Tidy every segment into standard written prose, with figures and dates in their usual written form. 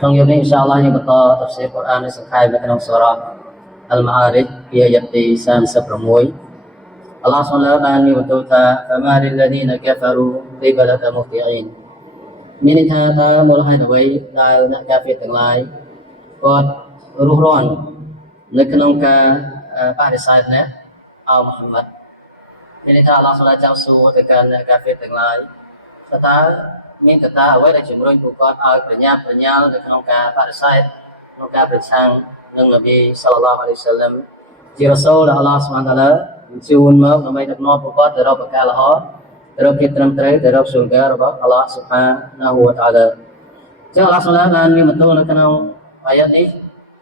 trong nghiệp này inshallah yang betul tafsir Quran yang sekai berkenaan surah Al-Ma'arij ayat di 36 Allah SWTបានមានបន្ទូលថា فما للذين كفروا قبلك مهطعين មានន័យថាតើមូលហេតុអ្វីដែលអ្នកកាហ្វេរទាំងឡាយគាត់រុះរាន់នៅក្នុងការបដិសេធណាអោមូហាម៉ាត់មានន័យថាអល់ឡោះសូឡាចៅសួរទៅកាន់អ្នកកាហ្វេរទាំងឡាយតើមានកត្តាអ្វីដែលជំរុញពួកគាត់ឲ្យប្រញាប់ប្រញាល់នៅក្នុងការបដិសេធក្នុងការប្រឆាំងនឹងនប៊ីសល្លឡោះអាឡៃហ៊ីវសល្លាមជារ៉ាស៊ូលដែលអល់ឡោះស៊ុបហានតាឡាបញ្ជូនមកដើម្បីដឹកនាំពួកគាត់ទៅរកប្រការល្អទៅរកភាពត្រឹមត្រូវទៅរកសុគររបស់អល់ឡោះស៊ុបហានាហ៊ូវតាអាឡាចឹងអល់ឡោះសូឡាបានមានបន្ទូលនៅក្នុងអាយ៉ាតនេះ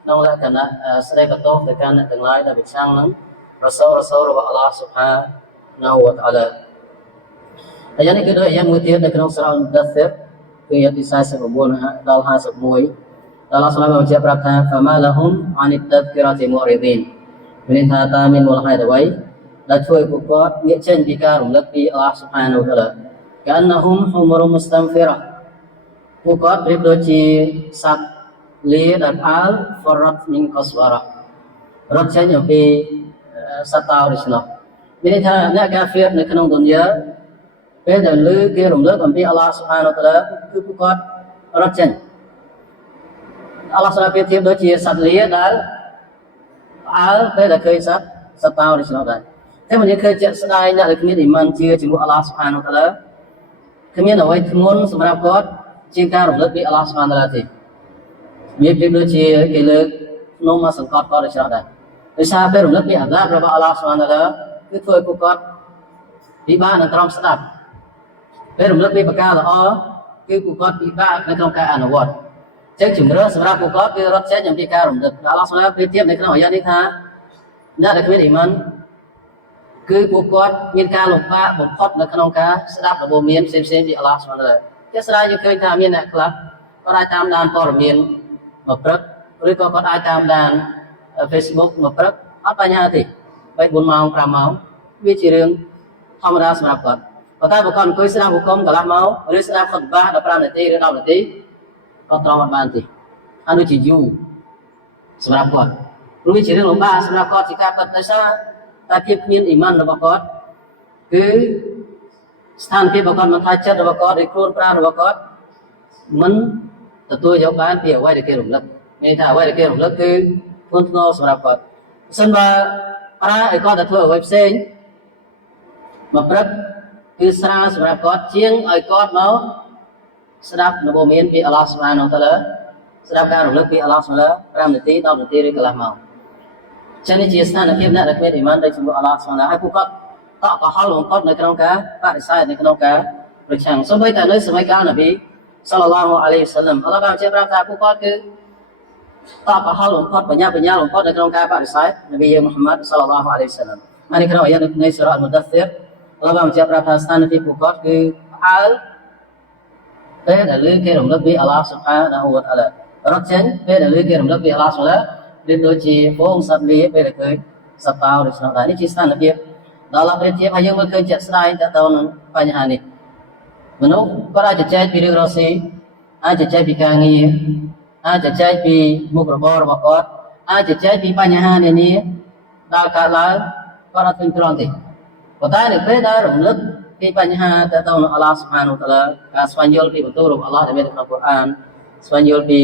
ក្នុងលក្ខណៈស្ដីបន្ទោសទៅកាន់អ្នកទាំងឡាយដែលប្រឆាំងនឹងរ៉ាស៊ូលរបស់អល់ឡោះស៊ុបហានាហ៊ូវតាអាឡាអាយ៉ានេះគឺដូចអាយ៉ាមួយទៀតនៅក្នុងសូរ៉ាអល់មុដស្សិរគឺអាយ៉ាទី49ដល់51អល់ឡោះសូឡាបានបញ្ជាក់ប្រាប់ថា فما لهم عن التذكرة معرضين មានន័យថាតើមានមូលហេតុអ្វីដែលជួយពួកគាត់ងាកចេញពីការរំលឹកពីអល់ឡោះស៊ុបហានូវតាឡាកានណាហ៊ុមហ៊ុមរុមមុស្តាំហ្វីរ៉ាពួកគាត់ប្រៀបដូចជាសត្វលាដែលផ្អើល فرت من قسورة រត់ចេញអំពីសត្វតោដូច្នោះមានន័យថាអ្នកកាហ្វេរនៅក្នុងឌុនយ៉ាពេលដែលឮគេរំលឹកអំពីអល់ឡោះស៊ុបហានូវតាឡាគឺពួកគាត់រត់ចេញអល់ឡោះស៊ុបហានប្រៀបធៀបដូចជាសត្វលាដែលផ្អើលពេលដែលឃើញសត្វតោដូច្នោះដែរតែមិនឃើញជាក់ស្ដែងអ្នកដែលគ្មានអ៊ីម៉ានជឿជាមួយអល់ឡោះស៊ុបហានូវតាឡាគ្មានអ្វីធ្ងន់សម្រាប់គាត់ជាងការរំលឹកពីអល់ឡោះស៊ុបហានូវតាឡាទេវាប្រៀបដូចជាគេលើកភ្នំមកសង្កត់គាត់ដូច្នោះដែរដោយសារពេលរំលឹកពីអាឡាបរបស់អល់ឡោះស៊ុបហានូវតាឡាគឺធ្វើឲ្យពួកគាត់ពិបាកនឹងទ្រាំស្ដាប់ពេលរំលឹកពីប្រការល្អគឺពួកគាត់ពិបាកនៅក្នុងការអនុវត្តចឹងជំរឿសម្រាប់ពួកគាត់គឺរត់ចេញអំពីការរំលឹកអល់ឡោះស៊ុបហានប្រៀបធៀបនៅក្នុងអាយ៉ានេះថាអ្នកដែលគ្មានអ៊ីម៉ានគឺពួកគាត់មានការលំបាកបំផុតនៅក្នុងការស្ដាប់ដំបូន្មានផ្សេងៗពីអល់ឡោះស៊ុបហានតាឡាជាស្ដាយយើងឃើញថាមានអ្នកខ្លះគាត់អាចតាមដានព័ត៌មានមកព្រឹកឬក៏គាត់អាចតាមដាន Facebook មកព្រឹកអត់បញ្ហាទេ3 4ម៉ោង5ម៉ោងវាជារឿងធម្មតាសម្រាប់គាត់ប៉ុន្តែបើគាត់អង្គុយស្ដាប់ហុគមកន្លះម៉ោងឬស្ដាប់ខុតបា15នាទីឬ10នាទីគាត់ទ្រាំអត់បានទេអានោះជាយូរសម្រាប់គាត់ព្រោះវាជារឿងលំបាកសម្រាប់គាត់ជាការពិតដោយសារតែភាពគ្មានអ៊ីម៉ានរបស់គាត់គឺស្ថានភាពរបស់គាត់មិនថាចិត្តរបស់គាត់ឬខ្លួនប្រាណរបស់គាត់មិនទទួលយកបានពីអ្វីដែលគេរំលឹកមានថាអ្វីដែលគេរំលឹកគឺធ្ងន់ធ្ងរសម្រាប់គាត់បើសិនបើប្រើឲ្យគាត់ទៅធ្វើអ្វីផ្សេងមកព្រឹកគឺស្រាលសម្រាប់គាត់ជាងឲ្យគាត់មកស្ដាប់ដំបូន្មានពីអល់ឡោះស៊ុបហានូវតាឡាស្ដាប់ការរំលឹកពីអល់ឡោះស៊ុបហាន5នាទី10នាទីឬកន្លះម៉ោងចឹងនេះជាស្ថានភាពអ្នកដែលគ្មានអ៊ីម៉ានដែលជាមួយអល់ឡោះស៊ុបហានហើយពួកគាត់តក់កុហលបំផុតនៅក្នុងការបដិសេធនៅក្នុងការប្រឆាំងសូម្បីតែនៅសម័យកាលនប៊ីសល្លឡោះអាឡៃហ៊ីវសល្លាមអល់ឡោះបានបញ្ជាក់ប្រាប់ថាពួកគាត់គឺតក់កុហលបំផុតបញ្ញាបំផុតនៅក្នុងការបដិសេធនប៊ីមូហាម៉ាត់សល្លឡោះអាឡៃហ៊ីវសល្លាមហើយនៅក្នុងអាយ៉ានៃសូរ៉ាអល់មុដស្សិរអល់ឡោះបានបញ្ជាក់ប្រាប់ថាស្ថានភាពពួកគាត់គឺផ្អើលពេលដែលឮគេរំលឹកពីអល់ឡោះស៊ុបហានាហ៊ូវតាអាឡារត់ចេញពេលដែលឮគេរំលឹកពីអល់ឡោះស៊ុបហាវាដូចជាហ្វូងសត្វលាពេលដែលឃើញសត្វតោដូច្នោះដែរនេះជាស្ថានភាពដល់ឡោះប្រៀបធៀបហើយយើងមើលឃើញជាក់ស្ដែងតទៅនឹងបញ្ហានេះមនុស្សគាត់អាចចែកពីរឿងរស់ស៊ីអាចចែកពីការងារអាចចែកពីមុខរបររបស់គាត់អាចចែកពីបញ្ហានានាដល់កើតឡើងគាត់អត់ឃើញគ្រាន់ទេប៉ុន្តែនៅពេលដែលរំលឹកពីបញ្ហាតទៅនឹងអល់ឡោះស៊ុបហានូវតាឡាការស្វែងយល់ពីបន្ទូលរបស់អល់ឡោះដែលមាននៅក្នុងកូរ៉ានស្វែងយល់ពី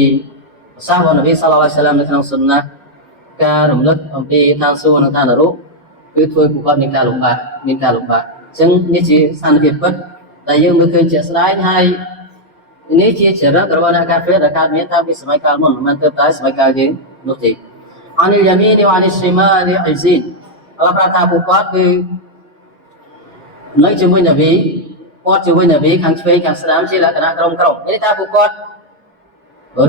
ប្រសាសន៍របស់នប៊ីសល្លឡោះអាឡៃហ៊ីវសល្លាមនៅក្នុងសុនណាការរំលឹកអំពីឋានសួគ៌និងឋាននរកគឺធ្វើឲ្យពួកគាត់មានការលំបាកអញ្ចឹងនេះជាស្ថានភាពពិតដែលយើងមើលឃើញជាក់ស្ដែងហើយនេះជាចរិតរបស់អ្នកកាហ្វេរដែលកើតមានតាំងពីសម័យកាលមុនមិនមែនទើបតែសម័យកាលយើងនោះទេអានីលយ៉ាមីនីវ៉ានីស្រីម៉ានីអ៊ីស៊ីនអល់ឡោះប្រាប់ថាពួកគាត់គឺនៅជាមួយនប៊ីគាត់ជាមួយនប៊ីខាងឆ្វេងខាងស្ដាំជាលក្ខណៈក្រុមនេះថាពួកគាត់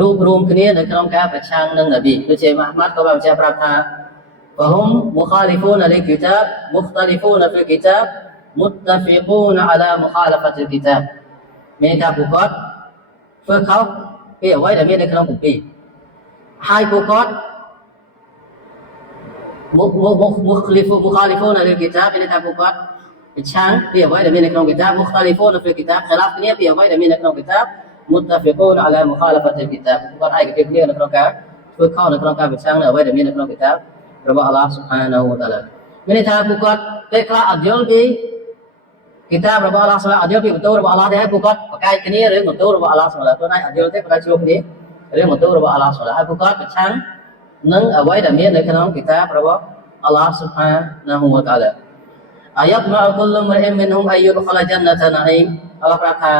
រួបរวมគ្នានៅក្នុងការប្រឆាំងនឹងនប៊ីដូចជាម៉ាហ្មាត់ក៏បានបញ្ជាក់ប្រាប់ថាوهم مخالفون للكتاب مختلفون في الكتاب متفقون على مخالفة الكتاب មានថាពួកគាត់ធ្វើខុសពីអ្វីដែលមាននៅក្នុងគម្ពីរហើយពួកគាត់مخالفون للكتاب មានថាពួកគាត់ប្រឆាំងពីអ្វីដែលមាននៅក្នុងគីតាប مختلفون في الكتاب ខិលាហ្វគ្នាពីអ្វីដែលមាននៅក្នុងគីតាប متفقون على مخالفة الكتاب គាត់ឯកភាពគ្នានៅក្នុងការធ្វើខុសនៅក្នុងការប្រឆាំងនៅអ្វីដែលមាននៅក្នុងគិតាបរបស់អល់ឡោះ Subhanahu wa Ta'ala មានន័យថាពួកគាត់ពេលខ្លះអត់យល់ពីគិតាបរបស់អល់ឡោះ Subhanahu អត់យល់ពីបន្ទូលរបស់អល់ឡោះទេហើយពួកគាត់ប្រកែកគ្នារឿងបន្ទូលរបស់អល់ឡោះ Subhanahu ខ្លួនឯងអត់យល់ទេប៉ុន្តែជួបគ្នារឿងបន្ទូលរបស់អល់ឡោះ Subhanahu ហើយពួកគាត់ប្រឆាំងនឹងអ្វីដែលមាននៅក្នុងគិតាបរបស់អល់ឡោះ Subhanahu wa Ta'ala អាយ៉ាត់មកគុលមរអ៊ីមិនហុំអាយុខលជណ្ណតណាអ៊ីមអល់ឡោះប្រាប់ថា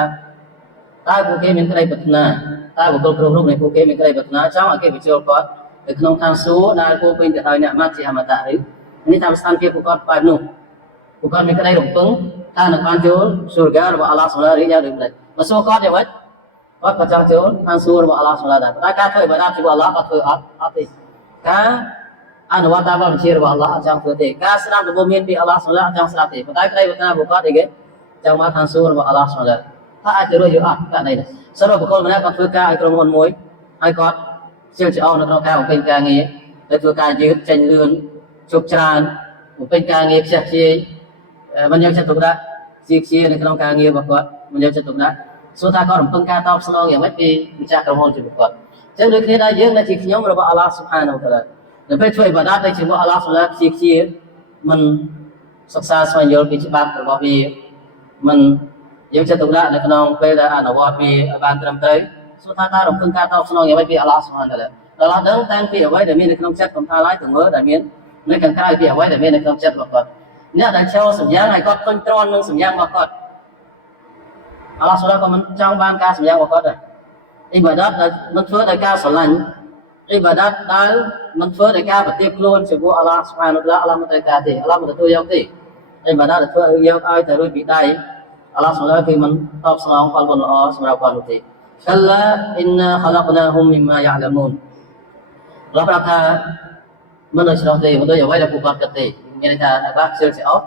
តើពួកគេមានក្តីប្រាថ្នាតើបុគ្គលគ្រប់រូបនៃពួកគេមានក្តីប្រាថ្នាចង់ឲ្យគេបញ្ចូលគាត់នៅក្នុងឋានសួគ៌ដែលពោពេញទៅដោយអ្នកម៉ាត់ជាអមតៈឬនេះតាមស្ថានភាពពួកគាត់បែបនោះពួកគាត់មានក្តីរំពឹងថានឹងបានចូលសុរហ្គារបស់អល់ឡោះសុលារីយ៉ាងដូចនេះមកសួរគាត់យ៉ាងម៉េចគាត់ក៏ចង់ចូលឋានសួគ៌របស់អល់ឡោះសុលាដែរតែការធ្វើអ៊ីបាដាតជាមួយអល់ឡោះគាត់ធ្វើអត់ទេការអនុវត្តតាមបញ្ជារបស់អល់ឡោះអត់ចង់ធ្វើទេការស្ដាប់ដំបូន្មានពីអល់ឡោះសុលាអត់ចង់ស្ដាប់ទេប៉ុន្តែក្តីប្រាថ្នាពួកគាត់អីគេចង់មកឋានសួគ៌របស់អល់ឡោះសុលាថាអាចទៅរួចយកអត់កាត់នេះសរុបបុគ្គលម្នាក់គាត់ធ្វើការឲ្យក្រុមហ៊ុនមួយហើយគាត់ជឿជាអស់នៅក្នុងការបំពេញការងារទៅធ្វើការយឺតចេញលឿនជោគច្រើនបំពេញការងារខ្ជះខ្ជាយមិនយកចិត្តទុកដាក់ជាខ្ជានៅក្នុងការងាររបស់គាត់មិនយកចិត្តទុកដាក់សួរថាគាត់រំពឹងការតបស្នងយ៉ាងម៉េចពីម្ចាស់ក្រុមហ៊ុនជាមួយគាត់អញ្ចឹងដូចគ្នាដែរយើងដែលជាខ្ញុំរបស់អល់ឡោះ Subhanahu wa Ta'ala នៅពេលធ្វើអ៊ីបាដាតទៅជាមួយអល់ឡោះ Subhanahu ខ្ជាមិនសិក្សាស្វែងយល់ពីច្បាប់របស់វាមិនយើងចិត្តទុកដាក់នៅក្នុងពេលដែលអនុវត្តវាឲ្យបានត្រឹមត្រូវសួរថាតើរំពឹងការតបស្នងយ៉ាងម៉េចពីអល់ឡោះ Subhanahu wa Ta'ala ដល់អត់ដឹងតាំងពីអ្វីដែលមាននៅក្នុងចិត្តកំថាឡើយទៅមើលដែលមាននៅខាងក្រៅពីអ្វីដែលមាននៅក្នុងចិត្តរបស់គាត់អ្នកដែលចូលសម្យ៉ាងឲ្យគាត់ពេញទ្រាំនឹងសម្យ៉ាងរបស់គាត់អល់ឡោះ Subhanahu ក៏មិនចង់បានការសម្យ៉ាងរបស់គាត់ដែរអ៊ីបាដាតដែលមិនធ្វើដោយការស្រឡាញ់អ៊ីបាដាតដែលមិនធ្វើដោយការប្រទាបខ្លួនជាមួយអល់ឡោះ Subhanahu wa Ta'ala អល់ឡោះមិនត្រូវការទេអល់ឡោះមិនទទួលយកទេអ៊ីបាដាតដែលធ្វើឲ្យយកឲ្យតែរួចពីដៃអល់ឡោះ Subhanahu គឺមិនតបស្នងផលបុណ្យល្អសម្រាប់គាត់នោះទេកល្លាអ៊ីនណាខឡកណាហ៊ុមមីម៉ាយ៉ាឡាមូនអល់ឡោះប្រាប់ថាមិនដូចនោះទេមិនដូចអ្វីដែលពួកគាត់គិតទេមានន័យថាអ្នកខ្លះជឿជាអស់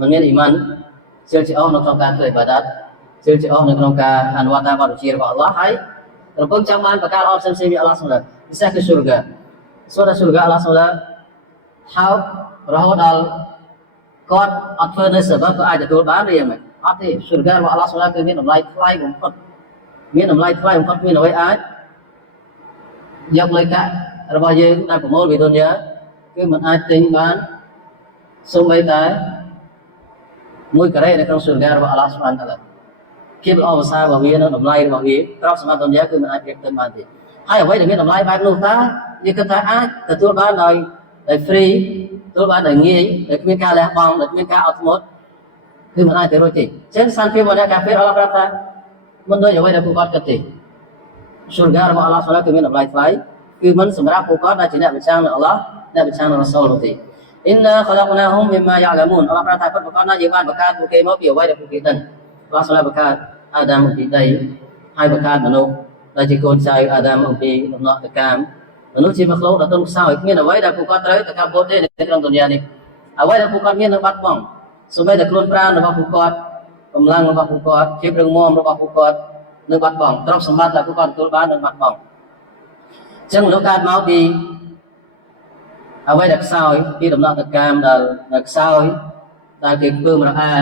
មិនមានអ៊ីម៉ានជឿជាអស់នៅក្នុងការធ្វើអ៊ីបាដាតជឿជាអស់នៅក្នុងការអនុវត្តតាមបទបញ្ជារបស់អល់ឡោះហើយរំពឹងចង់បានប្រការល្អផ្សេងៗពីអល់ឡោះ Subhanahu ពិសេសគឺស៊ូរហ្គាសូរ៉ាស៊ូរហ្គាអល់ឡោះ Subhanahu ហៅរហូតដល់គាត់អត់ធ្វើនៅសបបក៏អាចទទួលបានឬយ៉ាងម៉េចអត់ទេស៊ូរហ្គារបស់អល់ឡោះ Subhanahu គឺមានតម្លៃថ្លៃបំផុតមានតម្លៃថ្លៃបំផុតមានអ្វីអាចយកលុយកាក់របស់យើងដែលប្រមូលពីទុនយ៉ាគឺមិនអាចទិញបានសូម្បីតែមួយការ៉េនៅក្នុងស៊ូរហ្គារបស់អល់ឡោះ Subhanahu wa Ta'ala ភាពល្អប្រសើររបស់វានៅតម្លៃរបស់វាទ្រព្យសម្បត្តិទុនយ៉ាគឺមិនអាចប្រៀបផ្ទឹមបានទេហើយអ្វីដែលមានតម្លៃបែបនោះតើយើងគិតថាអាចទទួលបានដោយ free ទទួលបានដោយងាយដោយគ្មានការលះបង់ដោយគ្មានការអត់ធ្មត់គឺមិនអាចទៅរួចទេអញ្ចឹងសន្តិភាពរបស់អ្នកកាហ្វេរអល់ឡោះប្រាប់ថាមិនដូចអ្វីដែលពួកគាត់គិតទេស៊ូរហ្គារបស់អល់ឡោះ Subhanahu គឺមានតម្លៃថ្លៃគឺមិនសម្រាប់ពួកគាត់ដែលជាអ្នកប្រឆាំងនឹងអល់ឡោះអ្នកប្រឆាំងនឹងរ៉ាស៊ូលនោះទេអ៊ីនណាខឡកណាហ៊ុមមីម៉ាយ៉ាឡាមូនអល់ឡោះប្រាប់ថាពិតប្រាកដណាស់យើងបានបង្កើតពួកគេមកពីអ្វីដែលពួកគេដឹងអល់ឡោះ Subhanahu បង្កើតអាដាមអំពីដីហើយបង្កើតមនុស្សដែលជាកូនចៅអាដាមអំពីដំណក់តកាមមនុស្សជាមក្លូកដ៏ទន់ខ្សោយគ្មានអ្វីដែលពួកគាត់ត្រូវទៅកម្មពុទ្ធទេនៅក្នុងទុនយ៉ានេះអ្វីដែលពួកគាត់មាននឹងបាត់បង់សូម្បីតែខ្លួនប្រាណរបស់ពួកគាត់កម្លាំងរបស់ពួកគាត់ភាពរឹងមាំរបស់ពួកគាត់នឹងបាត់បង់ទ្រព្យសម្បត្តិដែលពួកគាត់ទទួលបាននឹងបាត់បង់អញ្ចឹងមនុស្សកើតមកពីអ្វីដែលខ្សោយពីដំណក់តកាមដែលខ្សោយដែលគេធ្វើរអា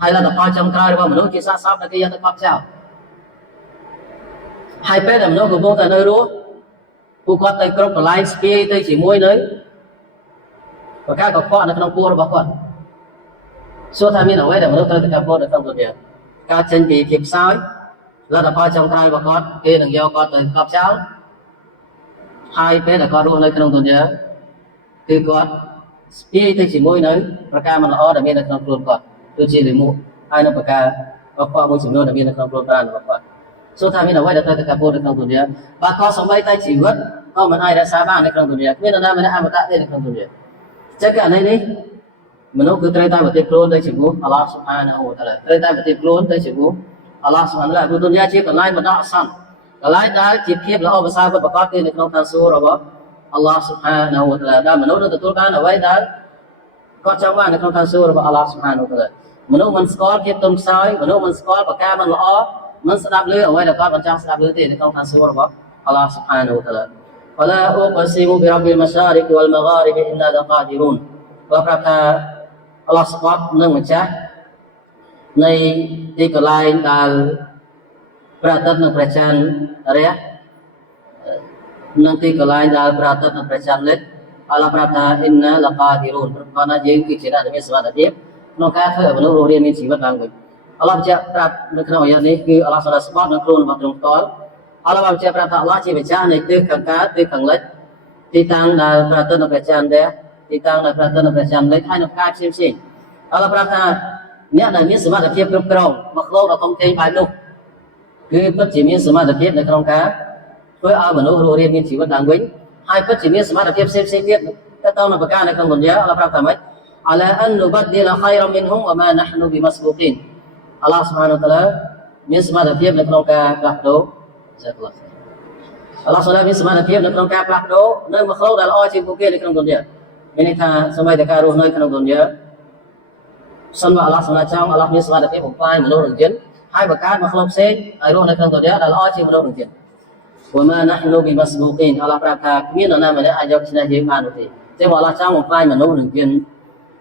ហើយលទ្ធផលចុងក្រោយរបស់មនុស្សជាសាកសពដែលគេយកទៅកប់ចោលហើយពេលដែលមនុស្សកំពុងតែនៅរស់ពួកគាត់ទៅគ្រប់កន្លែងស្ពាយទៅជាមួយនៅប្រការកខ្វក់នៅក្នុងពោះរបស់គាត់សួរថាមានអ្វីដែលមនុស្សត្រូវទៅកម្មពុទ្ធនៅក្នុងទុនយ៉ាការចេញពីភាពខ្សោយលទ្ធផលចុងក្រោយរបស់គាត់គេនឹងយកគាត់ទៅកប់ចោលហើយពេលដែលគាត់រស់នៅក្នុងទុនយ៉ាគឺគាត់ស្ពាយទៅជាមួយនៅប្រការមិនល្អដែលមាននៅក្នុងខ្លួនគាត់ដូចជាលិមុខហើយនៅប្រការកខ្វក់មួយចំនួនដែលមាននៅក្នុងខ្លួនប្រាណរបស់គាត់សួរថាមានអ្វីដែលត្រូវទៅកម្មពុទ្ធនៅក្នុងទុនយ៉ាបើក៏សម្បីតែជីវិតក៏មិនអាចរក្សាបាននៅក្នុងទុនយ៉ាគ្មាននរណាម្នាក់អមតៈទេនៅក្នុងទុនយ៉ាចឹងករណីនេះមនុស្សគឺត្រូវតែប្រតិបត្តិខ្លួនទៅជាមួយអល់ឡោះ Subhanahu wa Ta'ala ត្រូវតែប្រតិបត្តិខ្លួនទៅជាមួយអល់ឡោះ Subhanahu wa Ta'ala ព្រោះទុនយ៉ាជាកន្លែងបណ្ដោះអាសន្នកន្លែងដែលជាភាពល្អប្រសើរពិតប្រាកដគឺនៅក្នុងឋានសួគ៌របស់អល់ឡោះ Subhanahu wa Ta'ala ដែលមនុស្សនឹងទទួលបានអ្វីដែលគាត់ចង់បាននៅក្នុងឋានសួគ៌របស់អល់ឡោះ Subhanahu wa Ta'ala មនុស្សមិនស្គាល់ភាពទុនខ្សោយមនុស្សមិនស្គាល់ប្រការមិនល្អមិនស្ដាប់ឮអ្វីដែលគាត់មិនចង់ស្ដាប់ឮទេនៅក្នុងឋានសួគ៌របស់អល់ឡោះ Subhanahu wa Ta'ala ولا أقسم برب المشارق والمغارب إنا لقادرون គាត់ប្រាប់ថាអល់ឡោះស្បត់នឹងម្ចាស់នៃទីកន្លែងដែល ប្រតិបនឹងព្រះច័ន្ទរះនឹងទីកន្លែងដែលប្រតិបនឹងព្រះច័ន្ទលិចអល់ឡោះប្រាប់ថាអ៊ីនណាលកាឌីរូនព្រោះថាយើងគឺជាអ្នកដែលមានសមត្ថភាពក្នុងការធ្វើឲ្យមនុស្សរស់រានមានជីវិតឡើងវិញអល់ឡោះបញ្ជាក់ប្រាប់នៅក្នុងអាយ៉ានេះគឺអល់ឡោះសម្រាប់ស្បត់នៅខ្លួនរបស់ទ្រង់ផ្ទាល់អល់ឡោះបញ្ជាក់ប្រាប់ថាអល់ឡោះជាម្ចាស់នៃទិសខាងកើតទិសខាងលិចទីតាំងដែលប្រតិបនឹងព្រះច័ន្ទរះទីតាំងដែលប្រតិបនឹងព្រះច័ន្ទលិចហើយនៅផ្កាយផ្សេងៗអល់ឡោះប្រាប់ថាអ្នកដែលមានសមត្ថភាពគ្រប់គ្រងមកលោកដល់កុំកេងបែបនោះគឺពិតជាមានសមត្ថភាពនៅក្នុងការធ្វើឲ្យមនុស្សរស់រានមានជីវិតឡើងវិញហើយពិតជាមានសមត្ថភាពផ្សេងៗទៀតទៅតាមប្រការនៅក្នុងទុនយ៉ាអល់ឡោះប្រាប់ថាម៉េចអឡាអននុបដឌីលខៃរ៉ាមីនហ៊ុមវម៉ាណាហ្នូប៊ីម៉ាស្បូកីនអល់ឡោះស៊ុបហានវតាឡាមានសមត្ថភាពនៅក្នុងការផ្លាស់ប្ដូរសាក់ឡាអល់ឡោះស៊ុបហានមានសមត្ថភាពនៅក្នុងការផ្លាស់ប្ដូរនៅមកលោកដែលល្អជាងពួកគេនៅក្នុងទុនយ៉ាមានន័យថាសម្បីតែការរស់នៅក្នុងទុនយ៉ាសិនមកអល់ឡោះសម្រាប់ចង់អល់ឡោះមានសមត្ថភាពបំផ្លាញមនុស្សនឹងទៀតហើយបង្កើតមកខ្លួនផ្សេងឲ្យរស់នៅក្នុងទុនយ៉ាដែលល្អជាងមនុស្សនឹងទៀតវ៉ាម៉ាណាហ្នូប៊ីម៉ាស្បូកីនអល់ឡោះប្រាប់ថាគ្មាននរណាម្នាក់អាចយកឈ្នះយើងបាននោះទេតែបើអល់ឡោះចង់បំផ្លាញមនុស្សនឹងទៀត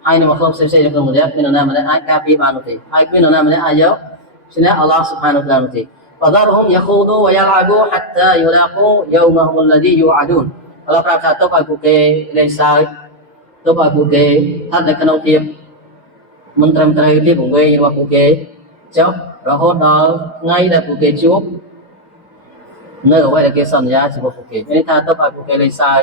ហើយនៅមកខ្លួនផ្សេងៗនៅក្នុងទុនយ៉ាគ្មាននរណាម្នាក់អាចការពារបាននោះទេហើយគ្មាននរណាម្នាក់អាចយកឈ្នះអល់ឡោះស៊ុបហានវតាឡានោះទេفذرهم يخوضوا ويلعبوا حتى يلاقوا يومهم الذي يوعدون អល់ឡោះប្រាប់ថាទុកឲ្យពួកគេលេងសើចទុកឲ្យពួកគេស្ថិតនៅក្នុងភាពមិនត្រឹមត្រូវភាពវង្វេងរបស់ពួកគេចុះរហូតដល់ថ្ងៃដែលពួកគេជួបនៅអ្វីដែលគេសន្យាជាមួយពួកគេមានន័យថាទុកឲ្យពួកគេលេងសើច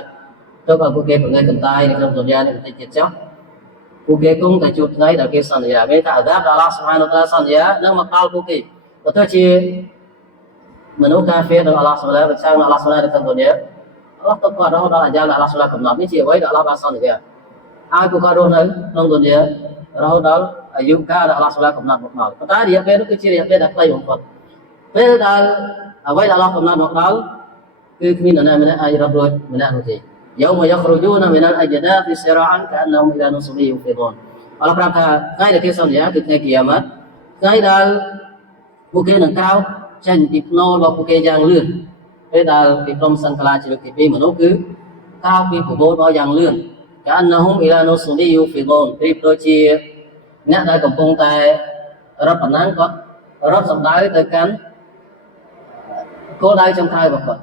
ទុកឲ្យពួកគេប្រងើយកន្តើយនៅក្នុងទុនយ៉ានេះបន្តិចទៀតចុះពួកគេគង់តែជួបថ្ងៃដែលគេសន្យាមានថាអាដាបដែលអល់ឡោះស៊ុបហានវតាឡាសន្យានឹងមកដល់ពួកគេបើទោះជាមនុស្សកាហ្វេរនឹងអល់ឡោះស៊ុបហានវតាឡាប្រឆាំងនឹងអល់ឡោះស៊ុបហាននៅក្នុងទុនយ៉ាអល់ឡោះទុកគាត់រហូតដល់អាយ៉ាដែលអល់ឡោះស៊ុបហានកំណត់នេះជាអ្វីដែលអល់ឡោះបានសន្យាហើយពួកគាត់រស់នៅក្នុងទុនយ៉ារហូតដល់អាយុកាលដែលអល់ឡោះស៊ុបហានកំណត់មកដល់ប៉ុន្តែរយៈពេលនោះគឺជារយៈពេលដែលខ្លីបំផុតពេលដែលអ្វីដែលអល់ឡោះកំណត់មកដល់គឺគ្មាននរណាម្នាក់អាចរត់រួចម្នាក់នោះទេيوم يخرجون من الأجداث سراعا كأنهم إلى نصب يوفضون អល់ឡោះប្រាប់ថាថ្ងៃដែលគេសន្យាគឺថ្ងៃគីយ៉ាម៉ាត់ថ្ងៃដែលពួកគេនឹងក្រោកចេញពីភ្នូររបស់ពួកគេយ៉ាងលឿនពេលដែលពីក្រុមសង្ឃឡាជាលើកទី2មនុស្សគឺក្រោកពីប្រមូលរបស់យ៉ាងលឿនكأنهم إلى نصب يوفضون ប្រៀបដូចជាអ្នកដែលកំពុងតែរត់បណ្ណាំងគាត់រត់សម្ដៅទៅកាន់គោលដៅចុងក្រោយរបស់គាត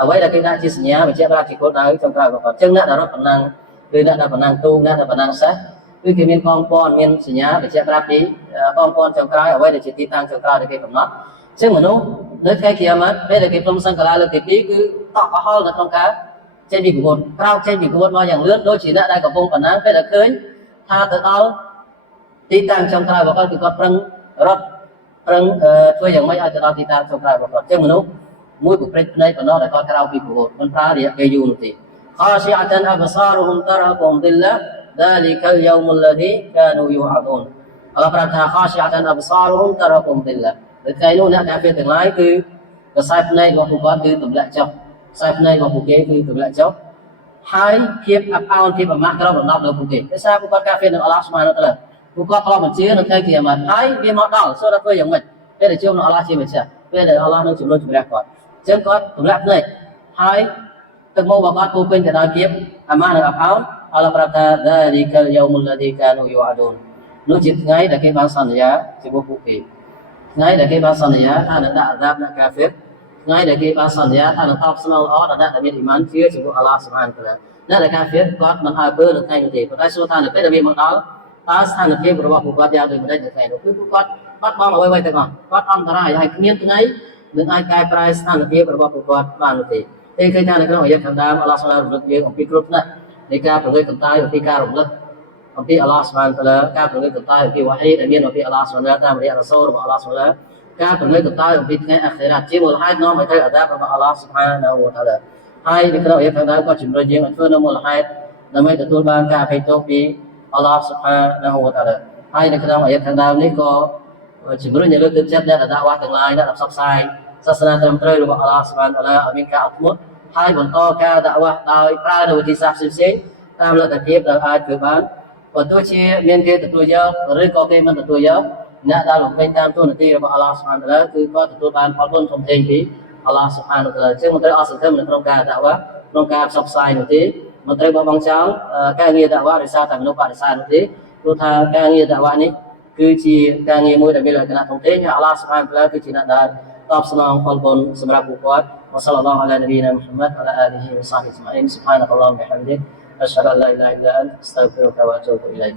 ់អ្វីដែលគេដាក់ជាសញ្ញាបញ្ជាក់ថាជាគោលដៅចុងក្រោយរបស់គាត់អញ្ចឹងអ្នកដែលរត់បណ្ណាំងឬអ្នកដែលបណ្ណាំងទូអ្នកដែលបណ្ណាំងសេះគឺគេមានកងព័ន្ធមានសញ្ញាបញ្ជាក់ប្រាប់ពីកងព័ន្ធចុងក្រោយអ្វីដែលជាទីតាំងចុងក្រោយដែលគេកំណត់អញ្ចឹងមនុស្សនៅថ្ងៃគីយ៉ាម៉ាត់ពេលដែលគេព្រមសង្កលាលើកទី2គឺតក់កុហលនៅក្នុងការចេញពីប្រវត្តិក្រោកចេញពីប្រវត្តិមកយ៉ាងលឿនដូចជាអ្នកដែលកំពុងបណ្ណាំងពេលដែលឃើញថាទៅដល់ទីតាំងចុងក្រោយរបស់គាត់គឺគាត់ប្រឹងរត់ប្រឹងធ្វើយ៉ាងម៉េចឲ្យទៅដល់ទីតាំងចុងក្រោយរបស់គាត់អញ្ចឹងមនុស្សមួយប្រព្រឹត្តភ្នែកប៉ុណ្ណោះដែលគាត់ក្រោកពីប្រវត្តិមិនប្រើរយៈពេលយូរនោះទេ خاشعة أبصارهم ترهقهم ذلة ذلك اليوم الذي كانوا يوعدون អល់ឡោះប្រាប់ថា خاشعة أبصارهم ترهقهم ذلة នៅថ្ងៃនោះអ្នកកាហ្វេទាំងឡាយគឺកសែភ្នែករបស់ពួកគាត់គឺទម្លាក់ចុះខ្សែភ្នែករបស់ពួកគេគឺទម្លាក់ចុះហើយភាពអាប់អោនភាពអាម៉ាស់ក្រោមបណ្ដប់លើពួកគេដោយសារពួកគាត់កាហ្វេនឹងអល់ឡោះស្មានទៅលើពួកគាត់ធ្លាប់បញ្ជានៅថ្ងៃគីយ៉ាម៉ាត់ហើយវាមកដល់សូមតែធ្វើយ៉ាងម៉េចពេលដែលជួបនឹងអល់ឡោះជាម្ចាស់ពេលដែលអល់ឡោះនឹងជំនួសជម្រះគាត់អញ្ចឹងគាត់ទម្លាក់ភ្នែកហើយទឹកមុខរបស់គាត់ពោពេញទៅដោយភាពអាម៉ាស់និងអាប់អោនអល់ឡោះប្រាប់ថា ذلك اليوم الذي كانوا يوعدون នោះជាថ្ងៃដែលគេបានសន្យាជាមួយពួកគេថ្ងៃដែលគេបានសន្យាថានឹងដាក់អាដាបអ្នកកាហ្វេថ្ងៃដែលគេបានសន្យាថានឹងតបស្នងល្អដល់អ្នកដែលមានអ៊ីម៉ានជឿជាមួយអល់ឡោះស៊ុបហានតាឡាអ្នកដែលកាហ្វេគាត់មិនឲ្យពើនៅថ្ងៃនោះទេប៉ុន្តែសួរថានៅពេលដែលវាមកដល់តើស្ថានភាពរបស់ពួកគាត់យ៉ាងដូចម្តេចនៅថ្ងៃនោះគឺពួកគាត់បាត់បង់អ្វីៗទាំងអស់គាត់អន្តរាយហើយគ្មានថ្ងៃនឹងអាចកែប្រែស្ថានភាពរបស់ពួកគាត់បាននោះទេឃើញថានៅក្នុងអាយ៉ាខាងដើមអល់ឡោះស៊ុបហានរំលឹកយើងអំពីគ្រោះថ្នាក់នៃការប្រងើយកន្តើយអំពីការរំលឹកអំពីអល់ឡោះស៊ុបហានតាឡាការប្រងើយកន្តើយអំពីវ៉ាហ៊ីដែលមានអំពីអល់ឡោះស៊ុបហានតាមរយៈរ៉ាសូលរបស់អល់ឡោះស៊ុបហានការប្រងើយកន្តើយអំពីថ្ងៃអាខិរ៉ាតជាមូលហេតុនាំឲ្យទៅអាដាបរបស់អល់ឡោះស៊ុបហានវតាឡាហើយនៅក្នុងអាយ៉ាខាងដើមក៏ជំរុញយើងឲ្យធ្វើនៅមូលហេតុដើម្បីទទួលបានការអភ័យទោសពីអល់ឡោះស៊ុបហានវតាឡាហើយនៅក្នុងអាយ៉ាខាងដើមនេះក៏ជំរុញឲ្យលើកទឹកចិត្តអ្នកដែលដាវ៉ាទាំងឡាយអ្នកដែលផ្សព្វផ្សាយសាសនាត្រឹមត្រូវរបស់អល់ឡោះស៊ុបហានតាឡាឲ្យមានការអត់ធ្មត់ហើយបន្តការដាវ៉ាដោយប្រើនៅវិធីសាស្ត្រផ្សេងៗតាមលទ្ធភាពដែលអាចធ្វើបានបើទោះជាមានគេទទួលយកឬក៏គេមិនទទួលយកអ្នកដែលបំពេញតាមទូនាទីរបស់អល់ឡោះស៊ុបហានតាឡាគឺគាត់ទទួលបានផលបុណ្យធំធេងពីអល់ឡោះស៊ុបហានតាឡាជាងមិនត្រូវអស់សង្ឃឹមនៅក្នុងការដាវ៉ាក្នុងការផ្សព្វផ្សាយនោះទេមិនត្រូវបោះបង់ចោលការងារដាវ៉ារិសាតែមនុស្សបរិសានោះទេព្រោះថាការងារដាវ៉ានេះគឺជាការងារមួយដែលមានលក្ខណៈធំធេងហើយអល់ឡោះស៊ុបហានតាឡាគឺជាអ្នកដែល តបស្នងផលបុណ្យសម្រាប់ពួកគាត់វ៉ាសល្លឡោះអាឡានប៊ីណាមុហម៉ាត់វ៉ាឡាអាលីហ៊ីវ៉ាសាហ៊ីអ៊ីស្មាអ៊ីនស៊ុបហានកាឡោះវ៉ាបិហាំឌិកអស្ហaduអលឡាអ៊ីឡាហ៍អ៊ីឡាអ៊ីនត أستغفرك وأتوب إليك